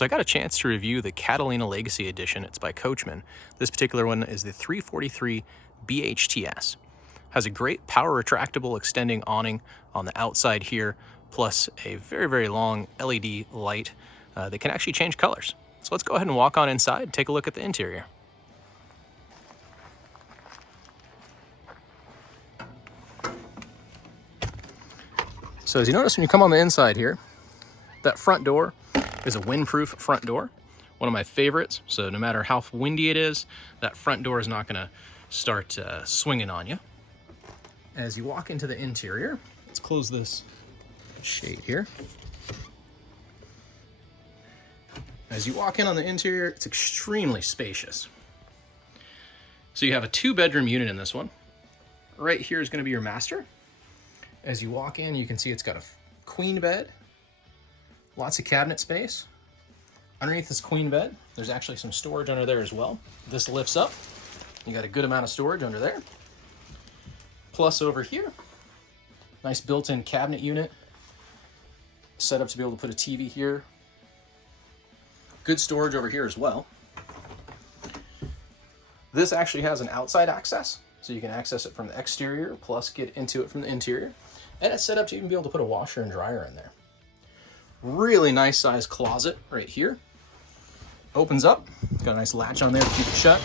So I got a chance to review the Catalina Legacy Edition. It's by Coachman. This particular one is the 343 BHTS. Has a great power retractable extending awning on the outside here, plus a very long LED light that can actually change colors. So let's go ahead and walk on inside and take a look at the interior. So as you notice when you come on the inside here, that front door is a windproof front door. One of my favorites. So no matter how windy it is, that front door is not going to start swinging on you. As you walk into the interior, let's close this shade here. As you walk in on the interior, it's extremely spacious. So you have a 2-bedroom unit in this one. Right here is going to be your master. As you walk in, you can see it's got a queen bed. Lots of cabinet space. Underneath this queen bed, there's actually some storage under there as well. This lifts up. You got a good amount of storage under there. Plus over here, nice built-in cabinet unit. Set up to be able to put a TV here. Good storage over here as well. This actually has an outside access, so you can access it from the exterior, plus get into it from the interior. And it's set up to even be able to put a washer and dryer in there. Really nice size closet right here. Opens up, got a nice latch on there to keep it shut.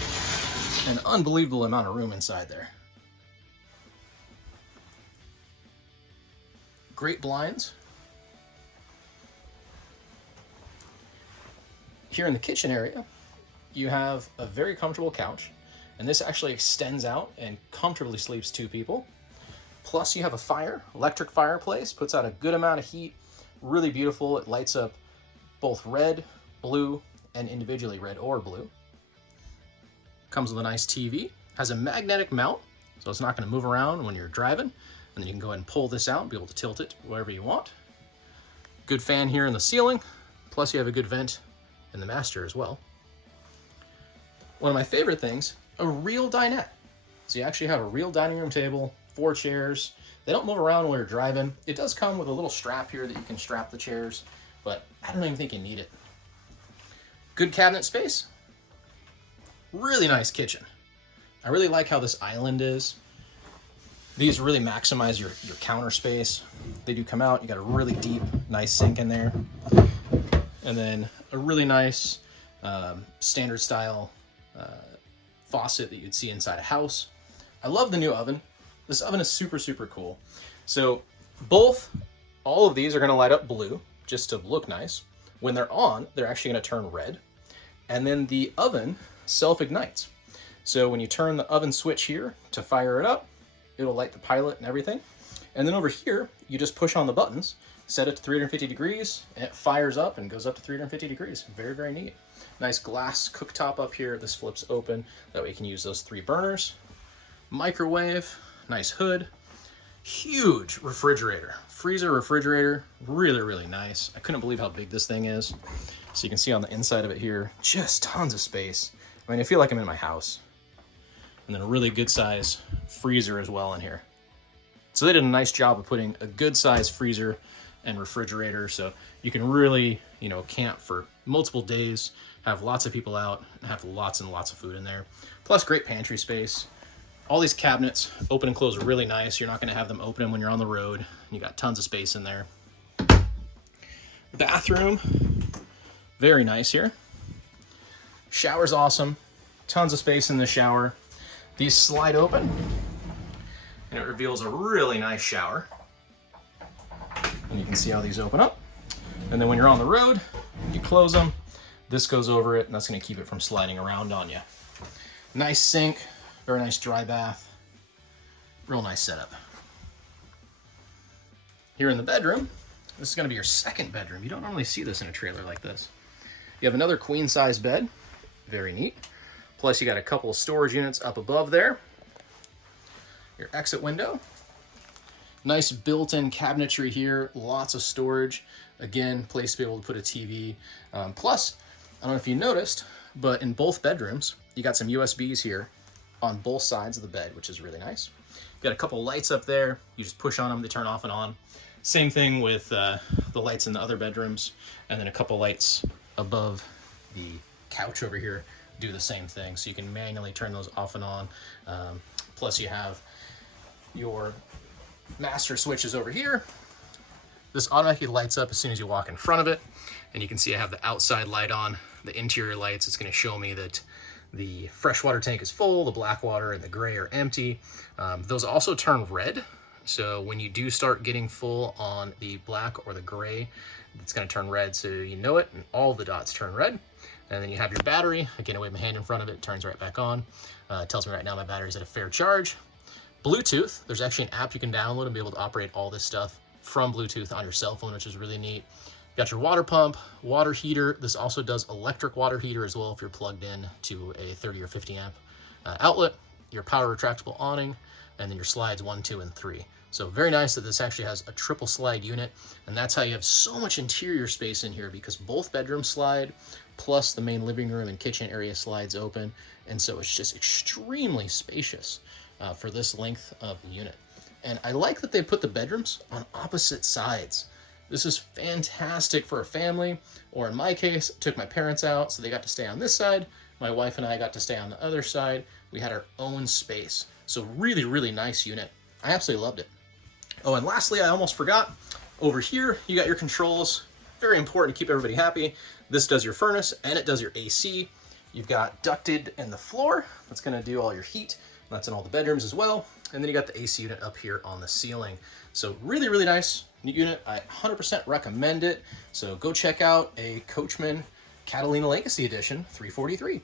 An unbelievable amount of room inside there. Great blinds. Here in the kitchen area, you have a very comfortable couch, and this actually extends out and comfortably sleeps 2 people. Plus you have a fire, electric fireplace, puts out a good amount of heat. Really beautiful. It lights up both red, blue, and individually red or blue. Comes with a nice TV. Has a magnetic mount, so it's not going to move around when you're driving. And then you can go ahead and pull this out and be able to tilt it wherever you want. Good fan here in the ceiling. Plus you have a good vent in the master as well. One of my favorite things, a real dinette. So you actually have a real dining room table, 4 chairs. They don't move around while you're driving. It does come with a little strap here that you can strap the chairs, but I don't even think you need it. Good cabinet space. Really nice kitchen. I really like how this island is. These really maximize your counter space. They do come out. You got a really deep, nice sink in there. And then a really nice standard style faucet that you'd see inside a house. I love the new oven. This oven is super cool. So all of these are gonna light up blue just to look nice. When they're on, they're actually gonna turn red. And then the oven self-ignites. So when you turn the oven switch here to fire it up, it'll light the pilot and everything. And then over here, you just push on the buttons, set it to 350 degrees, and it fires up and goes up to 350 degrees. Very neat. Nice glass cooktop up here. This flips open. That way you can use those 3 burners. Microwave. Nice hood, huge refrigerator, freezer refrigerator, really nice. I couldn't believe how big this thing is. So you can see on the inside of it here, just tons of space. I mean, I feel like I'm in my house. And then a really good size freezer as well in here. So they did a nice job of putting a good size freezer and refrigerator. So you can really, camp for multiple days, have lots of people out, and have lots and lots of food in there. Plus great pantry space. All these cabinets open and close really nice. You're not going to have them open when you're on the road. You got tons of space in there. Bathroom, very nice here. Shower's awesome. Tons of space in the shower. These slide open, and it reveals a really nice shower. And you can see how these open up. And then when you're on the road, you close them. This goes over it, and that's going to keep it from sliding around on you. Nice sink. Very nice dry bath. Real nice setup. Here in the bedroom, this is going to be your 2nd bedroom. You don't normally see this in a trailer like this. You have another queen size bed. Very neat. Plus you got a couple of storage units up above there. Your exit window. Nice built-in cabinetry here. Lots of storage. Again, place to be able to put a TV. Plus, I don't know if you noticed, but in both bedrooms, you got some USBs here on both sides of the bed, which is really nice. Got a couple lights up there. You just push on them, they turn off and on. Same thing with the lights in the other bedrooms, and then a couple lights above the couch over here do the same thing. So you can manually turn those off and on. Plus you have your master switches over here. This automatically lights up as soon as you walk in front of it. And you can see I have the outside light on, the interior lights. It's going to show me that the freshwater tank is full, the black water and the gray are empty. Those also turn red. So when you do start getting full on the black or the gray, it's going to turn red, so you know it, and all the dots turn red. And then you have your battery. Again, I wave my hand in front of it, it turns right back on. It tells me right now my battery's at a fair charge. Bluetooth, there's actually an app you can download and be able to operate all this stuff from Bluetooth on your cell phone, which is really neat. You got your water pump, water heater. This also does electric water heater as well if you're plugged in to a 30 or 50 amp outlet. Your power retractable awning, and then your slides 1, 2, and 3. So very nice that this actually has a triple slide unit, and that's how you have so much interior space in here, because both bedrooms slide, plus the main living room and kitchen area slides open, and so it's just extremely spacious for this length of unit. And I like that they put the bedrooms on opposite sides. This is fantastic for a family, or in my case, took my parents out, so they got to stay on this side. My wife and I got to stay on the other side. We had our own space. So really, really nice unit. I absolutely loved it. Oh, and lastly, I almost forgot, over here, you got your controls. Very important to keep everybody happy. This does your furnace and it does your AC. You've got ducted in the floor. That's gonna do all your heat. That's in all the bedrooms as well. And then you got the AC unit up here on the ceiling. So really, really nice unit. I 100% recommend it. So go check out a Coachman Catalina Legacy Edition 343.